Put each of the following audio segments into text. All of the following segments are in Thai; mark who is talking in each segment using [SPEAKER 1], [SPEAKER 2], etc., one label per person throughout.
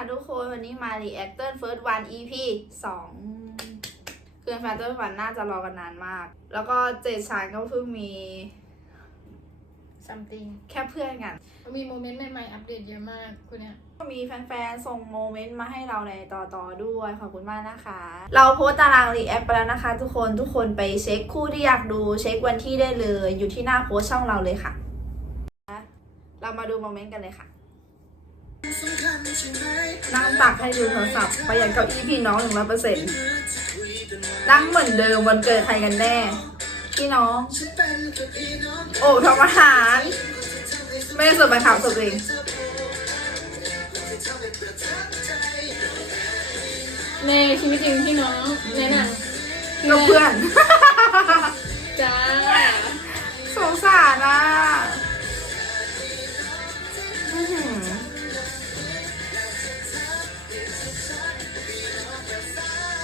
[SPEAKER 1] ค่ะทุกคนวันนี้มา Reactor First One EP 2 คือแฟนเตอร์ฟันน่าจะรอกันนานมาก แล้วก็เจดชานก็เพิ่งมี
[SPEAKER 2] something
[SPEAKER 1] แค่เพื่อนกัน
[SPEAKER 2] มีโมเมนต์ใหม่ๆอัปเดตเยอะมากคุณเนี่ย
[SPEAKER 1] ก็มีแฟนๆ ส่งโมเมนต์มาให้เราในต่อต่อๆด้วย ขอบคุณมากนะคะ เราโพสต์ตารางรีแอคไปแล้วนะคะทุกคนทุกคนไปเช็คคู่ที่อยากดูเช็ควันที่ได้เลย อยู่ที่หน้าโพสต์ช่องเราเลยค่ะ เรามาดูโมเมนต์กันเลยค่ะ นั่งตักให้ดูโทรศัพท์ประหยัดเก้าอี้พี่น้องหนึ่งร้อยเปอร์เซ็นต์นั่งเหมือนเดิมวันเกิดใครกันแน่ พี่น้อง โอ้ทำอาหาร ไม่ได้สดไปข่าวสดเอง
[SPEAKER 2] ในชีวิตจริงพี่น้องในหนัง
[SPEAKER 1] กับเพื่อน
[SPEAKER 2] จ้า
[SPEAKER 1] สงสารอะ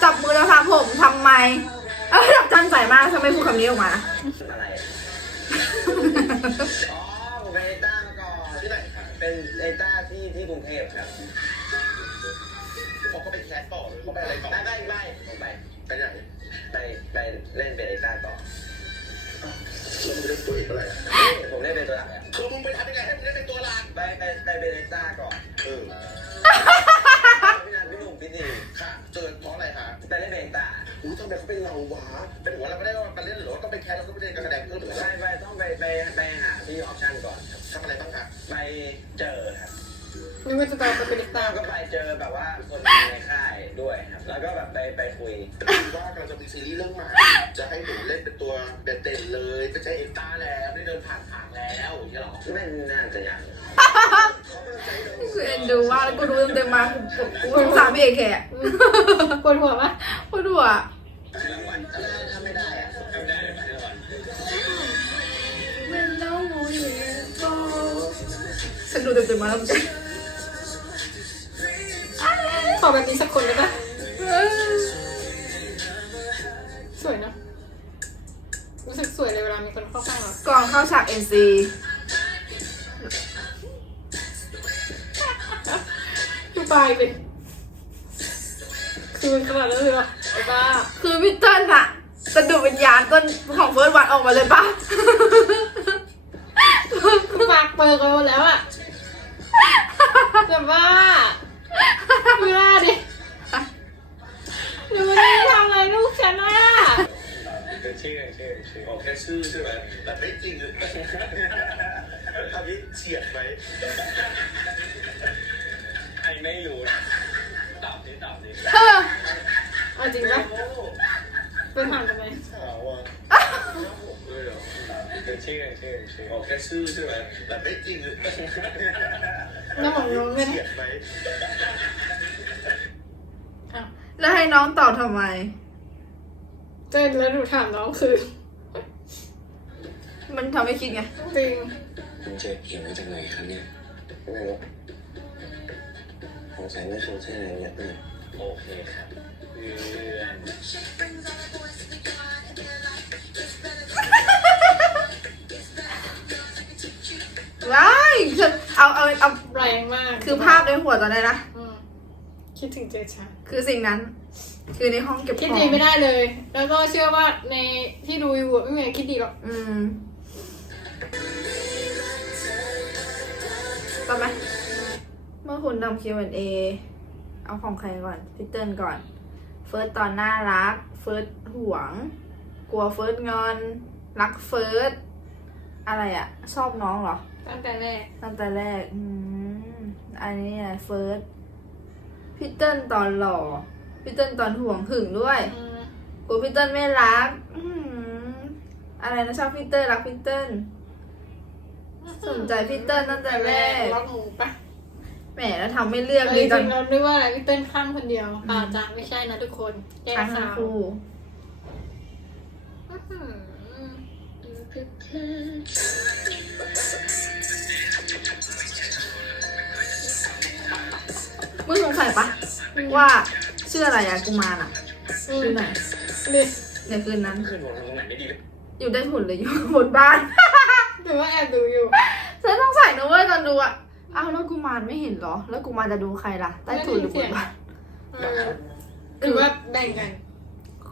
[SPEAKER 1] จับมือแล้วค่ะผมทำไมเออตั้งใจมากทำไมพูดคำนี้ออกมา
[SPEAKER 3] อะไรอ๋อผมเป็นเอต้ามาก่อนที่ไหนครับเป็นเอต้าที่ที่กรุงเทพครับ
[SPEAKER 4] เขาก็ไปแคสต่อเลยเขาไปอะไรต่อ
[SPEAKER 3] ไปไปไปผมไป
[SPEAKER 4] ไปไหน
[SPEAKER 3] ไปไปเล่นเป็นเอต้าต่อ
[SPEAKER 4] แล้วมึงเล่นตัวเอกอะไรอะ
[SPEAKER 3] ผมเล่นเป็นตัวหลักอะ
[SPEAKER 4] คือมึงไปทำยังไงให้มึงเล่นเป็นตัวหลัก
[SPEAKER 3] ไปไปไปเป็นเอต้าก่อน
[SPEAKER 4] เออ
[SPEAKER 3] พี่นันพี่หนุ่มพี่ดี
[SPEAKER 4] ค่ะ เจอเพราะอะไรคะ
[SPEAKER 3] ไปเล่นเป็นเอต้า
[SPEAKER 4] อู้ทำไมเขาเป็นเราวะเป็นหัวเราไม่ได้ว่ามาเล่นหรือว่าต้องไปแคสแล้วก็ไปเล่นการแสดงเพิ่มหรือ
[SPEAKER 3] ไป
[SPEAKER 4] อะไร
[SPEAKER 3] ไปต้องไปไปไปหาที่ออปชั่นก่อนครับ
[SPEAKER 4] ทำอะไรบ้างคะ
[SPEAKER 3] ไปเจอครับ
[SPEAKER 2] นึกว่าจะตามไปเป็นตาม
[SPEAKER 3] ก็ไปเจอแบบว่าคนในค่าย ด้วยครับ แล้วก็แบบไปไปคุย
[SPEAKER 4] คือว่ากำลังจะมีซีรีส์เรื่องใหม่จะให้หนูเล่นเป็นตัวเด่นๆเลยไม่ใช่เอกตาแล้วไม่เดินผ่านทางแล้วอย่างเงี้ยหรอ
[SPEAKER 3] ไม่น่าจะอย่าง
[SPEAKER 1] คือเอ็นดูว่าแล้วกูรู้เต็มๆมากูกูสงสารพี่เอกแขก
[SPEAKER 2] ปวดหัวปะ
[SPEAKER 1] พูดดูอะ
[SPEAKER 3] ถ้าไม่ได้อะถ้าไม่ได้เดี๋ยวไปก่อน
[SPEAKER 1] ฉันดูเต็มๆมาแล้ว
[SPEAKER 2] ข อแบบนี้สักคนได้ปะสวยเนอะรู้สึกสวยเลยเวลามีคนเข้าข้างเรา
[SPEAKER 1] ก่อนเข้าฉาก NC
[SPEAKER 2] ดูไปไปคือขนาดนั้นเลยเหรอไอ้บ้า
[SPEAKER 1] คือพี่เติ้ลอะสะดุดวิญญาณต้นของเฟิร์สวันออกมาเลยปะ
[SPEAKER 2] คือปากเปิดกันหมดแล้วอะแต่ว่า เวลาดิหนูไม่ได้ทำอะไรลูกฉันอะ
[SPEAKER 3] เป็นชื่อชื่อชื่อ
[SPEAKER 4] ออกแค่ชื่อใช่ไหมแต่ไม่จริงเลยอันนี้เฉียดไหม
[SPEAKER 3] ไอ้ไม่รู้นะตอบดิตอบดิ
[SPEAKER 1] เธอ
[SPEAKER 2] เอาจริงปะไปถามทำไม
[SPEAKER 4] สาวอะเลยเหรอ
[SPEAKER 3] เป็นชื่อชื่อชื่อ
[SPEAKER 4] ออกแค่ชื่อใช่ไหมแต่ไม่จริงเลย
[SPEAKER 2] น้ำหมองน้อเลย
[SPEAKER 4] เฉี
[SPEAKER 2] นะ
[SPEAKER 4] ยดไหม
[SPEAKER 1] แล้วให้น้องตอบทำไม
[SPEAKER 2] เต้นแล้วหนูถามน้องคือ
[SPEAKER 1] มันทำให้คิดไง
[SPEAKER 2] จริง
[SPEAKER 3] คุณเจอเขียนมาจากไหนครับเนี่ยไม่รู้สงสัยไม่เคยใช่อะไรเนี่ยเนี่ยโอเคครับเพื่อน
[SPEAKER 1] ว้ายฉันเอาเอาเอา
[SPEAKER 2] แรงมาก
[SPEAKER 1] คือภาพในหัวตอนนี้นะ
[SPEAKER 2] อืม คิดถึงเจชา
[SPEAKER 1] คือสิ่งนั้น คือในห้องเก็บข
[SPEAKER 2] คิด
[SPEAKER 1] อง
[SPEAKER 2] ดีไม่ได้เลย แล้วก็เชื่อว่าในที่ดูอยู่อะไม่มีใครคิดดีหรอก
[SPEAKER 1] อืมต่อไหมเมื่อคุณทำ Q&A เอาของใครก่อนพี่เติ้ลก่อน เฟิร์สตอนน่ารัก เฟิร์สห่วง กลัวเฟิร์สงอน รักเฟิร์สอะไรอะชอบน้องเหรอ
[SPEAKER 2] ตั้งแต่แรก
[SPEAKER 1] ตั้งแต่แรก อืม อันนี้ไงเฟิร์ส พี่เติ้ลตอนหล่อพี่เติ้ลตอนห่วงหึงด้วย
[SPEAKER 2] อืม
[SPEAKER 1] กลัวพี่เติ้ลไม่รัก อืมอะไรนะชอบพี่เติ้ลรักพี่เติ้ล สนใจพี่เติ้ลตั้งแต่แรก
[SPEAKER 2] รักหมูปะ
[SPEAKER 1] แหมแล้วทำไม่เลือก
[SPEAKER 2] จ
[SPEAKER 1] ดี
[SPEAKER 2] ริง
[SPEAKER 1] ตอน
[SPEAKER 2] ๆเรานึกว่าอะไรพี่เต้นข้ามคนเดียวป่าจังไม่ใช่นะทุกคนแก้
[SPEAKER 1] ครั้งทั้
[SPEAKER 2] ข่างว
[SPEAKER 1] คู่
[SPEAKER 2] อื้อหือ
[SPEAKER 1] มึงสงสัยปะว่าชื่ออะไรอะกุมารอะ
[SPEAKER 2] อืม
[SPEAKER 1] ชื่อไหน
[SPEAKER 2] ดิ
[SPEAKER 1] ในคืนนั้น
[SPEAKER 3] ขึ้นบนตรงไหนไม่ดีเลย
[SPEAKER 1] อยู่ได้ผลเลยอยู่บนบ้าน
[SPEAKER 2] หรือว่าแอบดูอยู่
[SPEAKER 1] ฉันต้องใส่นะเว้ยตอนดูอะอ้าวแล้วกุมารไม่เห็นเหรอ แล้วกุมารจะดูใครล่ะ ใต้ถุนหรือบนบ้าน
[SPEAKER 2] เออหรือว่าแบ่งกัน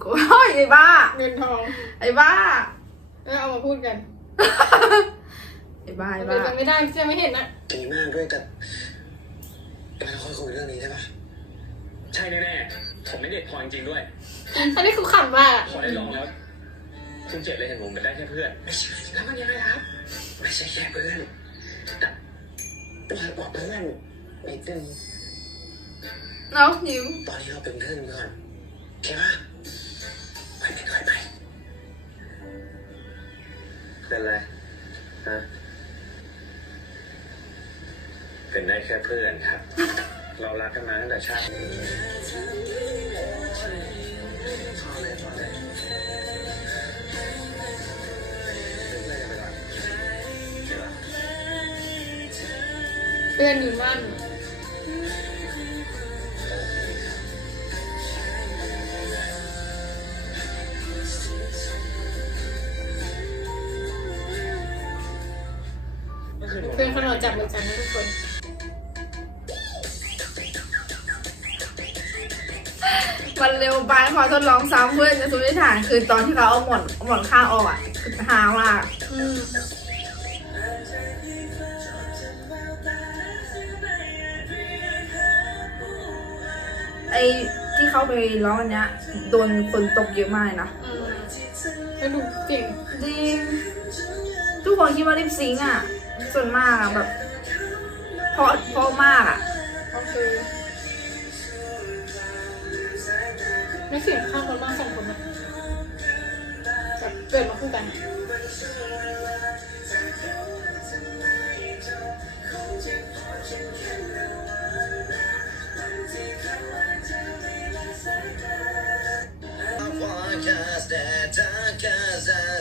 [SPEAKER 1] โอ้ยไอ้บ้า
[SPEAKER 2] เงินทอง
[SPEAKER 1] ไอ้บ้า
[SPEAKER 2] เออเอามาพูดกัน
[SPEAKER 1] ไอ้บ้า
[SPEAKER 2] มั
[SPEAKER 1] ไอ้
[SPEAKER 2] นเป็น
[SPEAKER 1] บ้า
[SPEAKER 2] ไปไม่ได้ที่จะไม่เห็นนะ
[SPEAKER 3] ดีมากด้วยแต่เรา ค่อยคุยเรื่องนี้ได้ปะ
[SPEAKER 5] ใช่แน่ๆ ผมไม่เด็กพอจริงๆด้วย
[SPEAKER 2] อันนี้คือขำมากอะ
[SPEAKER 5] พอได้ลองแล้วคุณเจ็ดเลยเห็นผมเป็นได้แค่เพื่อน
[SPEAKER 3] ไม่ใช่แล้วมันยังไงครับ ไม่ใช่แค่เพื่อนแต่เราบอกเพื่อนนิดนึง
[SPEAKER 1] น้องยิ้ม
[SPEAKER 3] ตอนนี้เราเป็นเพื่อนกันก่อนโอเคปะไปไม่ค่อยไป
[SPEAKER 5] เป็นไรฮะเป็นได้แค่เพื่อนครับ เรารักกันมาตั้งแต่ชาติ
[SPEAKER 3] พอเลยพอเลยเป็นเพื่อนกันไปก่อนโอเคปะ
[SPEAKER 2] เพื่อนอยู่มั่น
[SPEAKER 5] เมื่อคืนผม
[SPEAKER 2] เพื่อนขนมจับมือกันนะทุกคน
[SPEAKER 1] เร็วไปขอทดลองซ้ำเพื่อนจะสมมติฐานคือตอนที่เขาเอาหมอนหมอนข้างออกอะหามาก
[SPEAKER 2] อืม
[SPEAKER 1] ไอ้ที่เขาไปร้องอันเนี้ยโดนคนตกเยอะมากเลยนะ
[SPEAKER 2] อืมแล้วดูเก่ง
[SPEAKER 1] จริงทุกคนคิดว่าลิปซิงค์อะ ส่วนมากอะแบบเพราะเพราะมากอะ
[SPEAKER 2] ก็คือ ไม่เสียงข้างคนบ้างสองคนนะแบบเกิดมาคู่กันอะ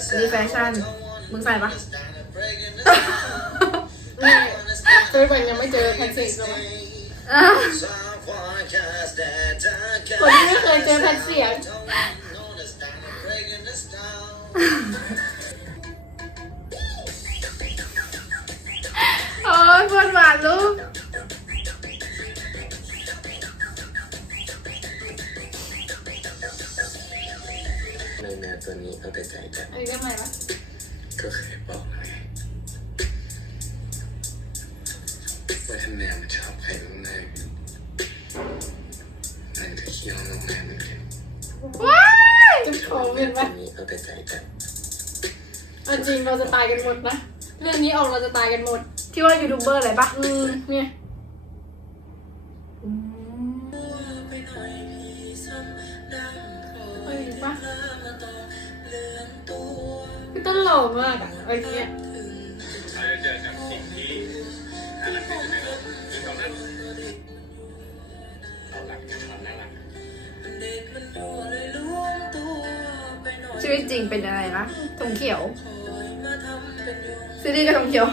[SPEAKER 1] อันนี้แฟชั่น มึงใส่ปะ
[SPEAKER 2] นี่เจอกันยังไม่เจอแพนเสียงเลย
[SPEAKER 1] อะ
[SPEAKER 2] คนที่ไม่เคยเจอแพนเสียง
[SPEAKER 1] โอ้ยเพื่อนหวานลูก
[SPEAKER 3] ในแมวตัวนี้เอาแต่ใจกัน
[SPEAKER 2] อันนี้ก็ใหม่ปะ
[SPEAKER 3] ก็เคยบอก เอา
[SPEAKER 2] จริงเราจะตายกันหมดนะ เรื่องนี้ออกเราจะตายกันหมด
[SPEAKER 1] ที่ว่ายูทูบเบอร์อะไรปะ
[SPEAKER 2] อืมเนี่ย
[SPEAKER 1] อืม
[SPEAKER 2] เฮ้ยปะคือตลกมากอะไอ้เนี้ย
[SPEAKER 5] เราจะเจอกับสิ่งที่น่ารักที่สุดในโลกคือความรักเรารักกันความน่ารัก
[SPEAKER 1] ชีวิตจริงเป็นอะไรนะธงเขียว ซีรีส์กับธงเขียว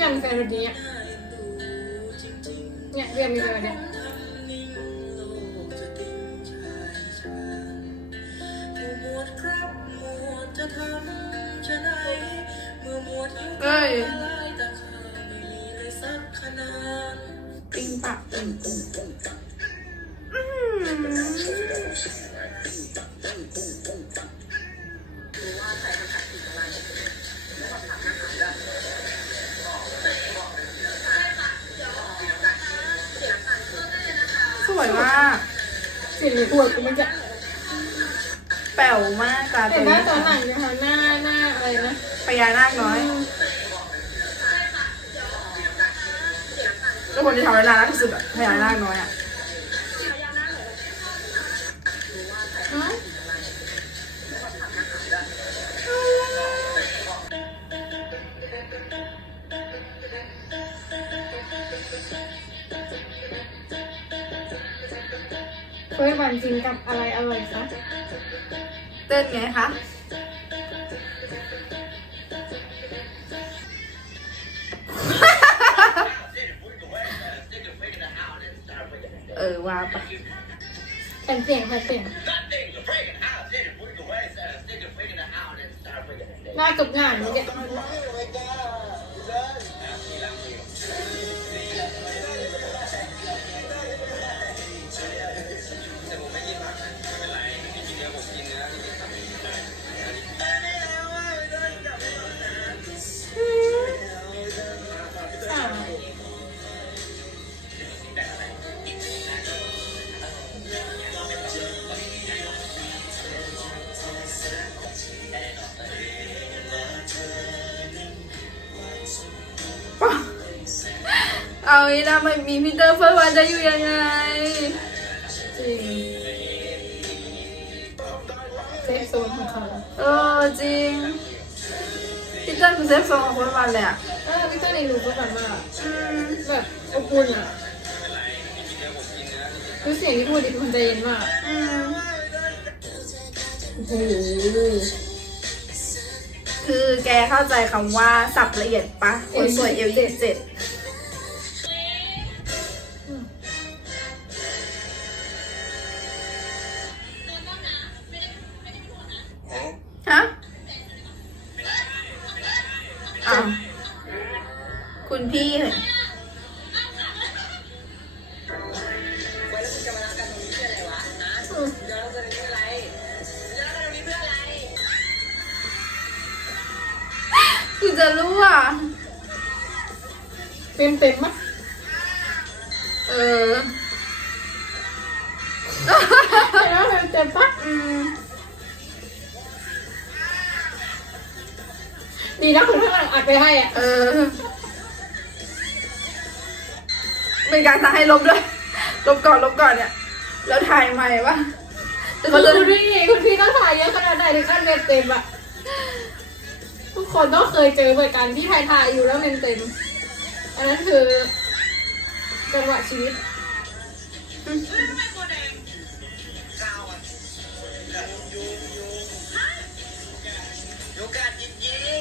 [SPEAKER 2] งานแฟนแบบนี้อะเนี่ยเรียนมีอะไรเนี่ย
[SPEAKER 1] เฮ้ยปิงปะปิงปิงปิง อืมสวยมาก
[SPEAKER 2] สิ่งในอวดกูมันจะ
[SPEAKER 1] แป๋วมากตา
[SPEAKER 2] แต่
[SPEAKER 1] ตัว
[SPEAKER 2] หน้า
[SPEAKER 1] นี้
[SPEAKER 2] ตอนหลังนะคะหน้าหน้าอะไรนะ
[SPEAKER 1] พญานาคน้อยก็คนที่ทำได้น่ารักที่สุดอะพญานาคน้อยอะ
[SPEAKER 2] เฮ้ยวันจริงกับอะไรอร่อยคะ
[SPEAKER 1] เต้นไงคะเออว่าปะ
[SPEAKER 2] แผ่นเสียงแผ่นเสียงหน้าจบงานนี่แหละ
[SPEAKER 1] ไม่มีพีเตอร์เฟิร์วันจะอยู่ยังไง
[SPEAKER 2] จริงเซฟโซนของเขา
[SPEAKER 1] เออจริงพีเตอร์คือเซฟโซนของคนวันเลยอะ
[SPEAKER 2] เออพี่เจ้าในรู้ก็แบบว่า
[SPEAKER 1] อืม
[SPEAKER 2] แบบอบอุ่นอะคือเสียงที่พูดดิมันใจเย็นมาก
[SPEAKER 1] อืม
[SPEAKER 2] โอ้โห
[SPEAKER 1] คือแกเข้าใจคำว่าสับละเอียดปะคนสวยเอลยี่สิบเจ็ด คุณจะรู้อะ
[SPEAKER 2] เต็มเต็มๆมั้ย
[SPEAKER 1] เออ
[SPEAKER 2] เห็นแล้วเต็มเต็มๆปะ
[SPEAKER 1] อืม
[SPEAKER 2] ดีนะคนข้างหลังอัดไปให้อะ
[SPEAKER 1] เออ เป็นการสั่งให้ลบด้วย ลบก่อนลบก่อนเนี่ย แล้วถ่ายใหม่ปะแต่
[SPEAKER 2] คุ
[SPEAKER 1] เขา
[SPEAKER 2] ณ
[SPEAKER 1] จะ
[SPEAKER 2] พี่คุณพี่ก็ถ่ายเยอะขนาดไหนถึงขั้นเต็มเต็มๆอะ ทุกคนต้องเคยเจอเหมือนกันที่ถ่ายถ่ายอยู่แล้วเต็มเต็มๆอันนั้นคือจังหวะชีวิต
[SPEAKER 4] ยุกัดจริง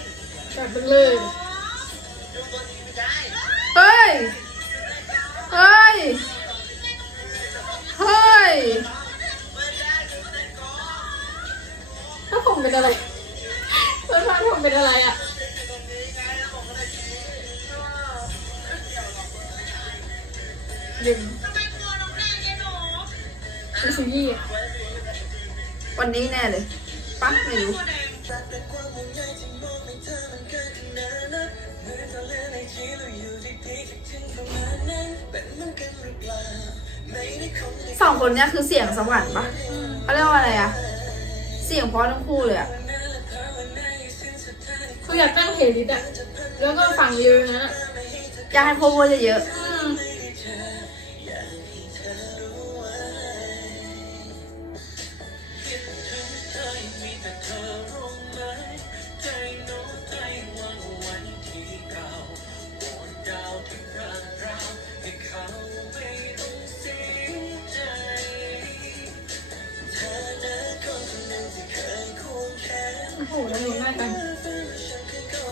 [SPEAKER 2] แบบเป็นเลย
[SPEAKER 4] ๆยุตัวนี้ไม่ได้
[SPEAKER 1] เฮ้ย เฮ้ย เฮ้ย
[SPEAKER 2] ถ้าผมเป็นอะไรแล้วถ้าผม เป็นอะไรอะดึงเป็นซีรีส์อะ
[SPEAKER 1] วันนี้แน่เลยปะไม่รู้สองคนเนี้ยคือเสียงสวรรค์ปะเขาเรียกว่าอะไรอะเสียงเพราะทั้งคู่เลยอะ
[SPEAKER 2] คืออยากตั้งเพลย์ลิสต์อะแล้วก็ฟังเยอะนะ
[SPEAKER 1] อยากให้โคเวอร์เยอะ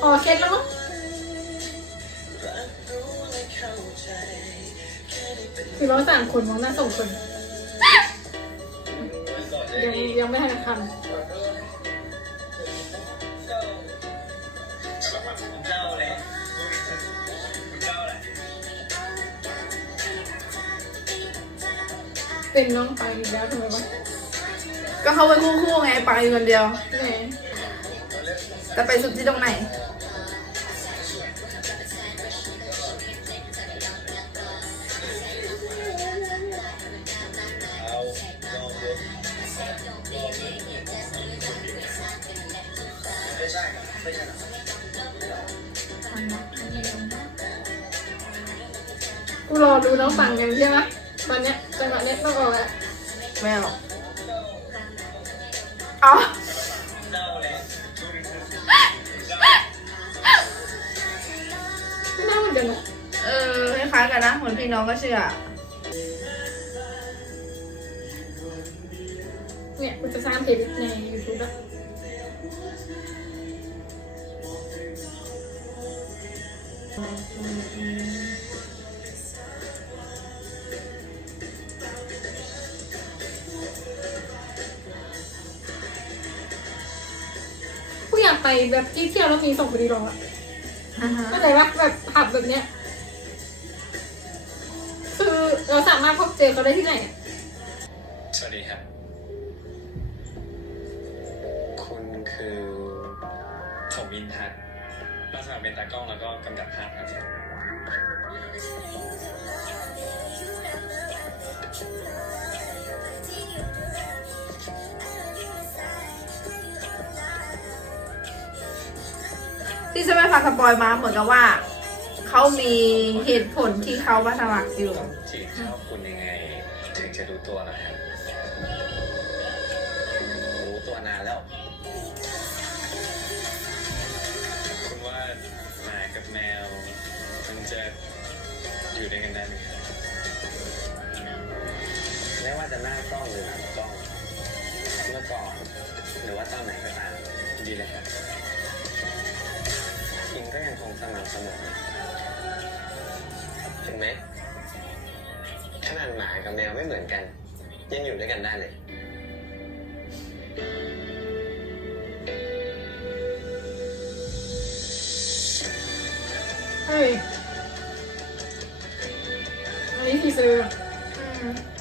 [SPEAKER 2] อเช็ดแล้วมั้งคือเราสั่งคนมองหน้าส่งคน ยังยังไม่ทันคำเป็นน้องไปอีกแล้วทำไมวะ
[SPEAKER 1] ๆก็เขาเป็นคู่คู่ๆไงปังอยู่คนเดียว
[SPEAKER 2] แหม
[SPEAKER 1] จะไปสุดที่ตรงไหน
[SPEAKER 2] กูรอดูน้องฟังกันใช่ไหมวันเนี้ยจังหวะเนี้ยต้องออกแล้ว
[SPEAKER 1] ไม่หรอกเอา
[SPEAKER 2] ไม่น่าเหมือนกันนะ
[SPEAKER 1] เออคล้ายๆกันนะเหมือนพี่น้องก็เชื่อ
[SPEAKER 2] เนี่ยกูจะสร้างเพลย์ลิสต์ใน YouTube แล้วกูอย แบบที่เที่ยวแล้วมีส่งคนดีร้องอะ
[SPEAKER 1] อ่าฮะ
[SPEAKER 2] เข้าใจปะแบบผับแบบเนี้ย คือเราสามารถพบเจอเขาได้ที่ไหนอะ
[SPEAKER 5] สวัสดีครับ คุณคือผมวินทัศน์มาสมัครเป็นตากล้องแล้วก็กำกับภาพครับ
[SPEAKER 1] ที่จะไม่ฟังสปอยมาเหมือนกับว่า เขามีเหตุผลที่เขามาสมัครอยู่
[SPEAKER 5] จีบชอบคุณยังไง ถึงจะรู้ตัวนะครับ
[SPEAKER 3] รู้ตัวนานแล้ว
[SPEAKER 5] คุณว่าหมากับแมว มันจะอยู่ด้วยกันได้ไหมครับ
[SPEAKER 3] ไม่ว่าจะหน้ากล้องหรือหลังกล้องเมื่อก่อนหรือว่าตอนไหนก็ตาม
[SPEAKER 5] ดีเลยครับ
[SPEAKER 3] ก็ยังคงสม่ำเสมอเห็นไหมขนาดหมากับแมวไม่เหมือนกัน ยังอยู่ด้วยกันได้เลย
[SPEAKER 2] เฮ้ยอันนี้ทีซื้อ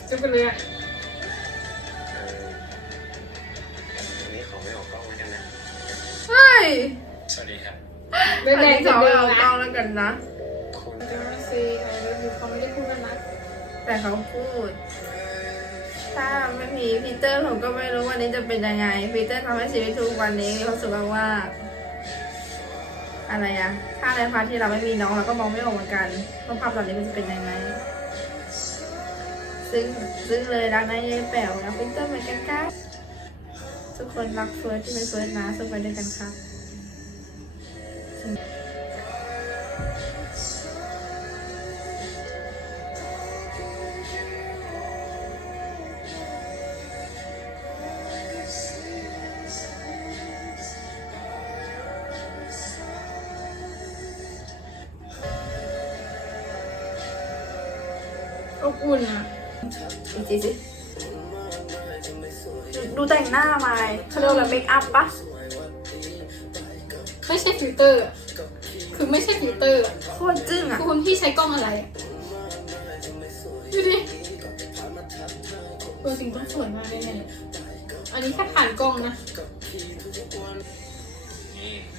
[SPEAKER 2] จุ๊บไปเลยอะ
[SPEAKER 1] จะเป็นยังไงพีเตอร์ทำให้ชีวิตทุกวันนี้มีความสุขมากๆอะไรอะถ้าในพาร์ทที่เราไม่มีน้องเราก็มองไม่ออกเหมือนกันว่าภาพตอนนี้มันจะเป็นยังไงซึ่งซึ่งเลยรักนายแป๋วรักพีเตอร์เหมือนกันครับทุกคนรักเฟิร์สที่เป็นเฟิร์สนะสู้ไปด้วยกันครับ
[SPEAKER 2] อบ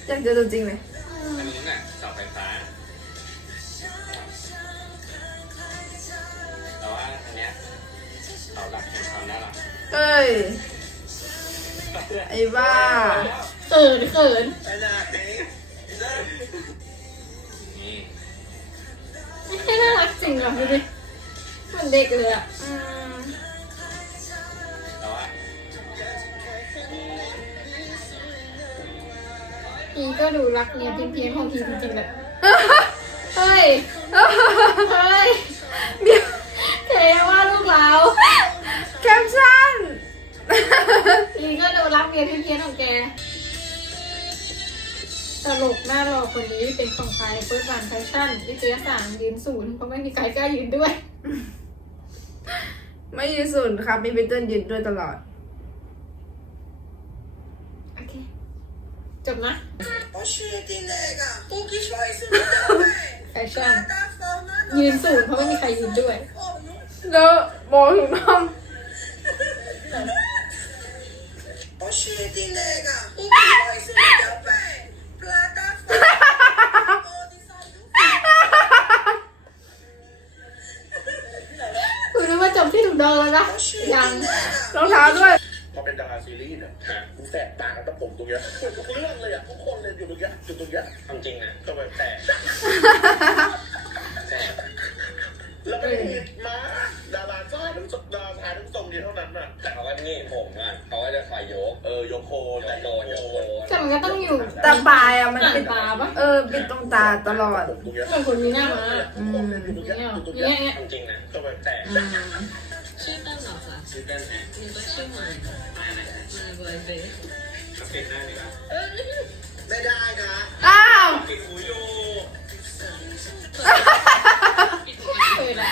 [SPEAKER 2] อ
[SPEAKER 1] ยา
[SPEAKER 2] กเจ
[SPEAKER 1] อตัวจริงเลย
[SPEAKER 5] อันนู้นน่ะเสาไฟฟ้าแต่ว่าอันเนี้ยเสาหลักแห่งความน่ารัก
[SPEAKER 1] เอ้ย ไอ้บ้า
[SPEAKER 2] เขินเขิน
[SPEAKER 3] ไปไหน
[SPEAKER 5] นี่
[SPEAKER 2] ไม่ใช่น่ารักจริงหรอดูดิเหมันเด็กเลยอะ
[SPEAKER 1] อืม
[SPEAKER 2] พีก็ดูรักเนี่ยเพี้ยนๆของพีจริงๆเลยเฮ้ย เฮ้ย
[SPEAKER 1] เดี๋ยว
[SPEAKER 2] เทว่าลูกเรา
[SPEAKER 1] แคปชั่น
[SPEAKER 2] พีก็ดูรักเนี่ยเพี้ยนๆของแก ตลกหน้าหล่อคนนี้เป็นของใครเฟิร์สวันแฟชั่นวิทยาศาสตร์ยืนศูนย์เพราะไม่มีใครกล้ายืนด้วย
[SPEAKER 1] ไม่ยืนสุนครับมีพีเตอร์ยืนด้วยตลอด
[SPEAKER 2] โอเค จบนะ
[SPEAKER 6] Oxente, nega, o que foi isso,
[SPEAKER 2] แฟชั่น
[SPEAKER 6] plataforma
[SPEAKER 2] ยืนศูนย์เพราะไม่มีใครยืนด้วย
[SPEAKER 1] แล้วบอกถึงน้อง
[SPEAKER 6] Oxente, nega, o que foi isso, nega, pé? Plataforma. Onde saiu?
[SPEAKER 2] คุณนึกว่าจบที่ถูกดองแล้วนะยัง
[SPEAKER 1] รองเท้าด้วย
[SPEAKER 4] พอเป็น ดาราซีรีส์เนี่ยกูแสบตากับผมตรงเนี้ยทุกเรื่องเลยอะทุกคนเลยอยู่ตรงเนี้ยอยู่ตรงเนี้ย
[SPEAKER 3] ความจริงนะ
[SPEAKER 4] ทำไม
[SPEAKER 3] แต่แต่
[SPEAKER 4] แล้วไม่ผิดมาดาราชายทั้งดาราชายทั้งทรงเดียวเท่านั้นน่ะ
[SPEAKER 3] แต่เขาก็นี่ผมอะเขาก็จะคอยยก
[SPEAKER 4] เออโยโค
[SPEAKER 3] โยกโดนโยกโดน
[SPEAKER 2] แต่มันก็ต้องอยู่
[SPEAKER 1] ตาปลายอะมัน
[SPEAKER 2] ห่าง
[SPEAKER 1] เป็น
[SPEAKER 2] ตาปะ
[SPEAKER 1] เออปิดตรงตาตลอด
[SPEAKER 4] ผมตรงเนี้ย
[SPEAKER 2] เหมือนคนมีหน้าม้า
[SPEAKER 1] อืม
[SPEAKER 4] อยู่ตรงเนี้ย
[SPEAKER 2] เนี่ย
[SPEAKER 4] อยู่ตรง
[SPEAKER 2] เนี่
[SPEAKER 4] เนี้
[SPEAKER 2] ย
[SPEAKER 4] ย
[SPEAKER 2] เนี่ย
[SPEAKER 3] ความจริงนะ
[SPEAKER 4] ทำไม
[SPEAKER 3] แต่
[SPEAKER 1] อืม
[SPEAKER 7] ชื่อเต้นเหรอคะ
[SPEAKER 3] ชื่อเต้นฮะ
[SPEAKER 7] หนูก็ชื่อใหม่
[SPEAKER 3] มาอะไรนะ
[SPEAKER 7] มาบอยเบส
[SPEAKER 3] ก็ปิดหน้าดีกว่
[SPEAKER 4] ไม่ได้นะ
[SPEAKER 1] อ้าว
[SPEAKER 3] ปิดหูอยู่
[SPEAKER 2] เคยละ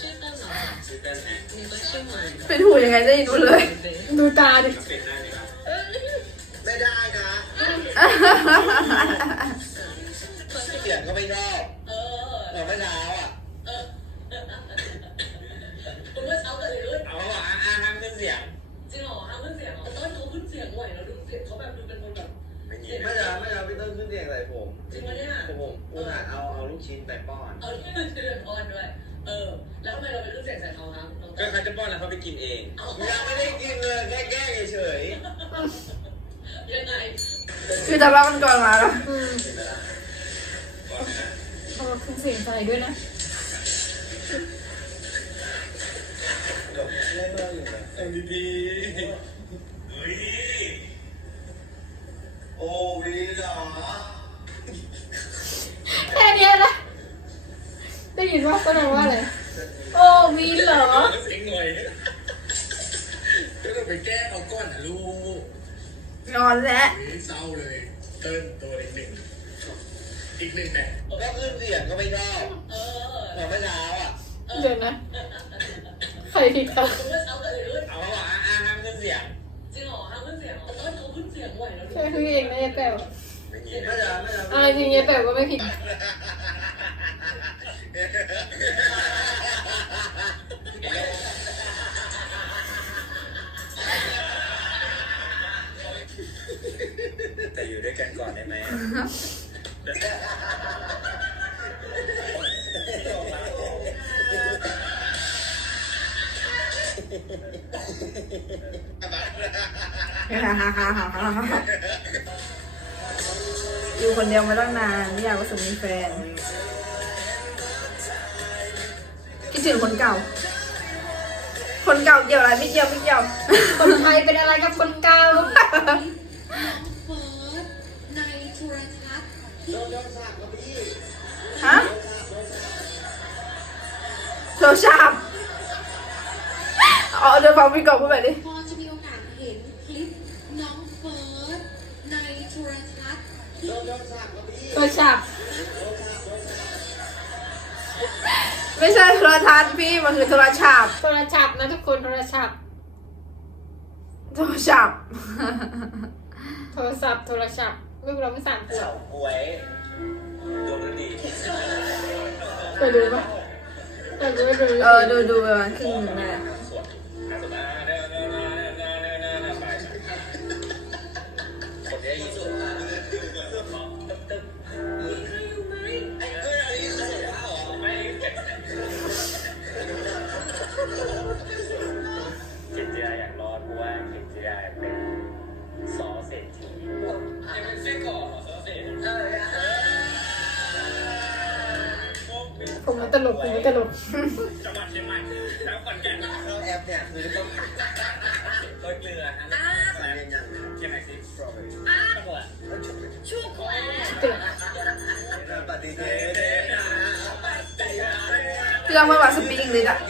[SPEAKER 7] ชื่อเต้นเหรอ
[SPEAKER 3] ชื่อเต้นฮะ
[SPEAKER 7] หนูก็ชื่อใหม่
[SPEAKER 1] เป็นหูยังไงได้ยินเลย
[SPEAKER 2] ดูตาดิ
[SPEAKER 3] ก็ปิดหน้าดีกว่า
[SPEAKER 4] ไม่ได้นะเสียงก็ไม่ชอบเหมือนเมื่อเช้อะ
[SPEAKER 7] คุณว่าเช้ากันเลย
[SPEAKER 3] เอาว่าอ่าห้ามขึ้นเสียง
[SPEAKER 7] จริงเหรอห้ามขึ้นเสียงเหรอแต่ต้นเขาขึ้นเสียงบ่อยแล้วดูเสียงเขาแบบดูเป็นคนแบบ
[SPEAKER 3] ไม่มี
[SPEAKER 4] ไม่ได้ไม่ได้พี่ต้นขึ้นเสียงใส่ผม
[SPEAKER 7] จริงปะเนี่ย
[SPEAKER 4] ผมอุตส่าห์เอาเอาลูกชิ้นไปป้อน
[SPEAKER 7] เอาที่มันเดือดอ่อนด้วย เออ แล้วทำไมเราไปขึ้นเสียงใส่เขาครับน้อง
[SPEAKER 3] ก็
[SPEAKER 7] ต้น
[SPEAKER 3] เขาจะป้อนแล้วเขาไปกินเอง
[SPEAKER 7] เอา
[SPEAKER 4] ยังไม่ได้กินเลยแค่แก้เฉย
[SPEAKER 7] ยังไง
[SPEAKER 1] คือทะเลาะกันก่อนมาแล้ว
[SPEAKER 2] อืม
[SPEAKER 3] ป้อนนะ
[SPEAKER 4] ๆ
[SPEAKER 2] มีเสียงใจด้วยนะ
[SPEAKER 5] ดี
[SPEAKER 3] โอ้วีเหรอ
[SPEAKER 2] แค่เนี้ยนะได้ยินว่าก็นว่าอะไรโอ้วีเหรอ
[SPEAKER 5] เสียงหน่อย
[SPEAKER 8] ก็ต้องไปแก้เอาก้อนนะลูก
[SPEAKER 1] งอนแล้ว
[SPEAKER 8] วีเศร้าเลยเติ้ลตัวอีกหนึ่งอีกหนึ่งแหละ
[SPEAKER 3] แค่ขึ้นเสียงก็ไม่ชอบ
[SPEAKER 7] เออ
[SPEAKER 3] เหมือนเมื่อเช้าอะ
[SPEAKER 2] เดี๋ยวนะใครผิดคะ
[SPEAKER 7] เเสี
[SPEAKER 8] ยง
[SPEAKER 7] จริงเหรอห้ามขึ้นเสียงเหรอต้นเขาขึ้นเสียงไหวแล้ว
[SPEAKER 2] แค่คือเองนะยายแป๋ว
[SPEAKER 8] ไม่มี
[SPEAKER 3] เมื่อเช้าเมื่อเช้า
[SPEAKER 2] อะไรจริงยายแป๋วก็ไม่ผิด
[SPEAKER 5] แต่อยู่ด้วยกันก่อนได้ไหม
[SPEAKER 1] อ ยู่คนเดียวมาตั้งนานไม่อยากว่าสมีแฟน คิดถึงคนเก่า คนเก่าเกี่ยวอะไรไม่เกี่ยวไม่เกี่ยว
[SPEAKER 2] คนไทยเป็นอะไรกับคนเก่า
[SPEAKER 9] น้องเฟิร์สในโทรทัศน์
[SPEAKER 3] โดนโดนสักแล้วพี่
[SPEAKER 1] ฮะโทรศัพท์ อ๋อเดี๋ยวฟังพี่ก่อนพูดแบบนี้
[SPEAKER 9] พอจะมีโอกาสเห็นคลิปน้องเฟิร์สในโทรทัศน์
[SPEAKER 3] โดนโดนสักแล้วพี่
[SPEAKER 2] ตัวฉับ
[SPEAKER 1] ไม่ใช่โทรทัศน์พี่มันคือโทรศัพท์
[SPEAKER 2] โทรฉับนะทุกคนโทรฉับ
[SPEAKER 1] โทรศัพท์
[SPEAKER 2] โทรศัพท์โทรศัพท์ลูกเราไม่สั่นตัว
[SPEAKER 8] เฉาหวยโดนดี
[SPEAKER 2] เคยดูปะเคยดูดู
[SPEAKER 1] เออดูดูประมาณครึ่งหนึงนั่นแหละ
[SPEAKER 2] ผมมันตลกผมมันตลก
[SPEAKER 5] จังหวัดเชียงใหม่แล้วขอนแก่น
[SPEAKER 3] เข้าแอปเนี่ยคือต้อง
[SPEAKER 5] เลิกเรือฮะ
[SPEAKER 3] สังเกตยัง
[SPEAKER 5] เชียงใหม่ซิสตรอเบอรี่จังหวัด
[SPEAKER 7] ชูแควร์
[SPEAKER 3] ปฏิเสธนะ
[SPEAKER 1] พี่ต้องไม่ว่าสปีกเลยอะ
[SPEAKER 3] เก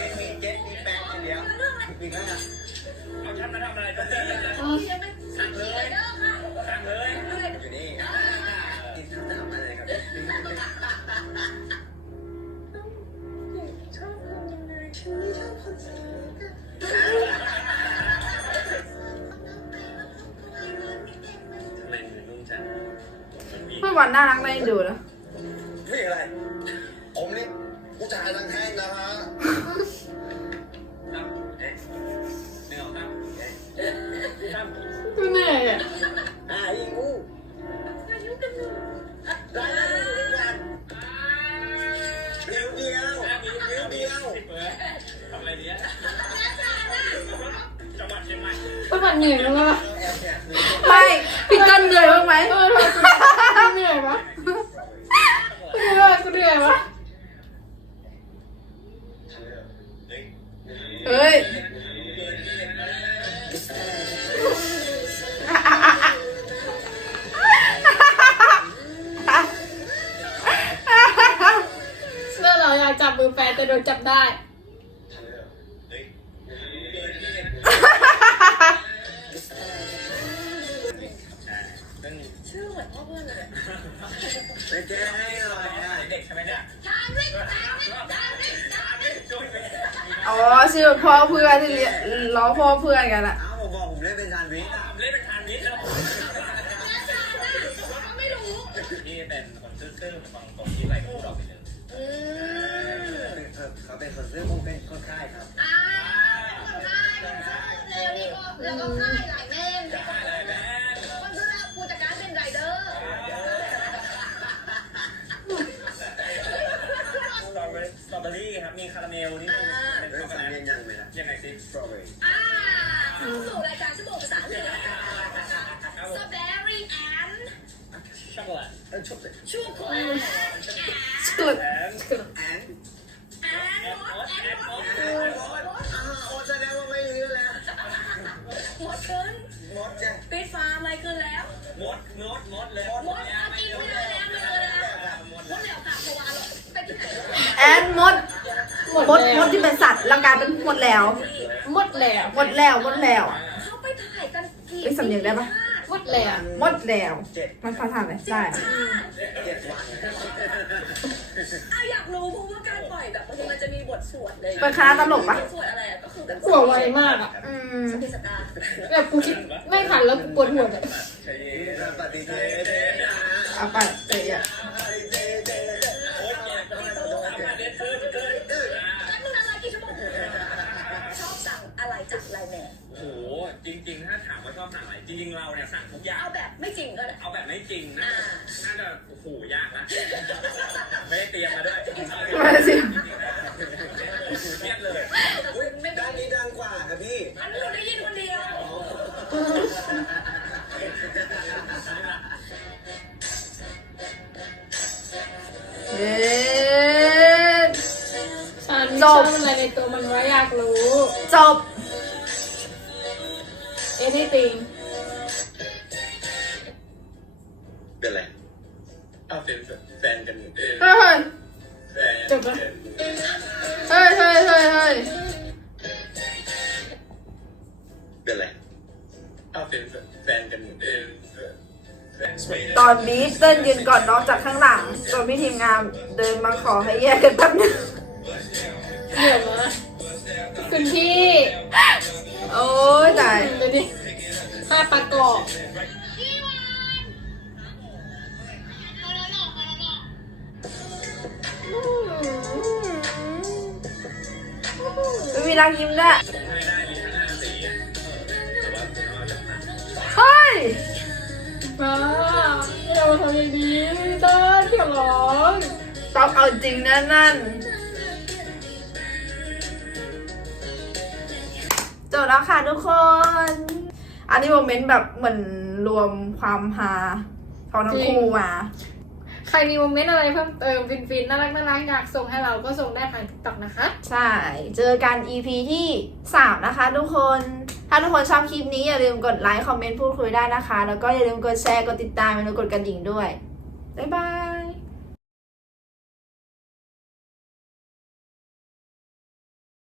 [SPEAKER 3] ็ตมีเก็ พี่
[SPEAKER 5] บอลน่ารักเลย
[SPEAKER 3] ดูนะไม่
[SPEAKER 5] อะ
[SPEAKER 3] ไร ผมนี่ผู้ชายทั้งแท่งนะฮะ
[SPEAKER 5] ตัวเบ
[SPEAKER 2] นื่อยอะ
[SPEAKER 3] ไอ้กูได้เร็วเดียวเร็วเดียว
[SPEAKER 5] ทำอะไรเนี่ยจังหวัดเชียงใหม่
[SPEAKER 2] จัง
[SPEAKER 1] ห
[SPEAKER 2] วัด
[SPEAKER 5] เห
[SPEAKER 7] นือ อ๋
[SPEAKER 3] อ
[SPEAKER 5] ชื่
[SPEAKER 1] อพ่อเพื่อนที่เรียนล้อพ่อเพื่อนกันอะ
[SPEAKER 3] อ้าผมบอกผมเล่นเป็นซานด์วิชอะ
[SPEAKER 5] เล่นเป็นทานวิทย์แล้วนี่เป็นคนซื่อๆบางคนที่ไหลพูดออกไปเลย
[SPEAKER 3] เขาเป็นคนซื้อผมเป็นคนค่ายครับ
[SPEAKER 9] แล้วก็ค่ายหลายแม่น
[SPEAKER 5] อะไรแม่
[SPEAKER 9] มันคือผู้จัดการเป็นไรเดอร์
[SPEAKER 5] สตรอเบอรี่สตรอเบอรี่ครับ มีคาราเมลนิดนึ
[SPEAKER 3] อ่าเข้า
[SPEAKER 9] สู่รายการชั่วโมงภาษาอังกฤษ Strawberry and
[SPEAKER 5] ช็อกโกแลต
[SPEAKER 7] ช่วงของแอน
[SPEAKER 1] สุด
[SPEAKER 3] แอนแอน
[SPEAKER 7] แอนมดแอนมด
[SPEAKER 3] แอนมดอ่าโอ้แสดงว่าไม่เลือแล้ว
[SPEAKER 7] มดเกิน
[SPEAKER 3] มดจ้ะ
[SPEAKER 7] ปิดฟ้าไม่เกินแล้ว
[SPEAKER 5] มดมดมดเลย
[SPEAKER 7] มดกินไม่ได้แล้วไม่เลยแล้วมดแล้วค่ะเพราะว่าเราไปที่ไหน
[SPEAKER 1] แอนมด
[SPEAKER 2] หมด
[SPEAKER 1] มด
[SPEAKER 2] แล้
[SPEAKER 1] ม
[SPEAKER 2] ว
[SPEAKER 1] ดที่เป็นสัตว์แล้วกลายเป็นหมดแล้ว
[SPEAKER 2] หมดแล้ว
[SPEAKER 1] หมดแล้วหมดแล้ว
[SPEAKER 7] เขาไปถ่ายกันกี่
[SPEAKER 1] เอ้ยสำเนียงได้ปะ
[SPEAKER 2] หมดแล้ว
[SPEAKER 1] หมดแล้ว
[SPEAKER 3] เจ็ด
[SPEAKER 1] มันภาษาอะไรได้
[SPEAKER 3] เจ็ดวัน
[SPEAKER 7] อะอยากรู้เพราะว่าการปล่อยแบบบางทีมันจะมีบทสวดเลย
[SPEAKER 1] เป็นคณะตลกปะ
[SPEAKER 7] บทสวดอะไรอะก็คือแบบ
[SPEAKER 2] หัวไวมากอะ
[SPEAKER 1] อืม
[SPEAKER 7] สติสตาร์
[SPEAKER 2] แบบกูคิดไม่ทันแล้วกูปวดหัวเลย
[SPEAKER 5] ใช่เย็น
[SPEAKER 3] ปฏิเทศนะ
[SPEAKER 1] เอาไปเตะ
[SPEAKER 7] จ
[SPEAKER 5] ริงๆเราเนี่ยสั่งทุกอย่าง
[SPEAKER 7] เอาแบบไม่จริงก็ได้
[SPEAKER 5] เอาแบบไม่จริงนะ
[SPEAKER 7] อ่า
[SPEAKER 5] น่าจะโอ้โหยากนะไม่ได้เตรียมมาด้วย
[SPEAKER 1] มาสิ
[SPEAKER 5] เครียดเลย
[SPEAKER 3] อุ้ยด้านนี้ดังกว่าครับพี่
[SPEAKER 7] อันนี้เราได้ยินคนเดียว
[SPEAKER 1] เอ๊ะ
[SPEAKER 2] ฉัน
[SPEAKER 1] จ
[SPEAKER 2] ชอบบอะไรในตัวมันวะอยากรู้
[SPEAKER 1] จบ
[SPEAKER 2] anything
[SPEAKER 5] ก่อน
[SPEAKER 3] น้
[SPEAKER 5] อ
[SPEAKER 1] งจากข้างหลังจนพี่ทีมงานเดินมาขอให้แยกกันแป๊บนึง
[SPEAKER 2] เดี๋ยวนะคุณพี่
[SPEAKER 1] โอ้ยตาย
[SPEAKER 2] ดูดิภาพประกอบ
[SPEAKER 1] มีรักยิ้มด้วย
[SPEAKER 5] เฮ้
[SPEAKER 1] ย
[SPEAKER 2] มา ทำอย่างนี้ไม่ได้เดี๋ยวร้อง
[SPEAKER 1] ต้องเอาจริงนะนั่นจบแล้วค่ะทุกคน อันนี้โมเมนต์แบบเหมือนรวมความฮาของทั้งคู่มา
[SPEAKER 2] ใครมีโมเมนต์อะไรเพิ่มเติมฟินๆน่ารักน่ารักอยากส่งให้เราก็ส่งได้ทาง TikTok นะคะ
[SPEAKER 1] ใช่ เจอกัน EP ที่ 3 นะคะทุกคน ถ้าทุกคนชอบคลิปนี้อย่าลืมกดไลค์คอมเมนต์พูดคุยได้นะคะ แล้วก็อย่าลืมกดแชร์กดติดตามแล้วกดกระดิ่งด้วยบ๊ายบาย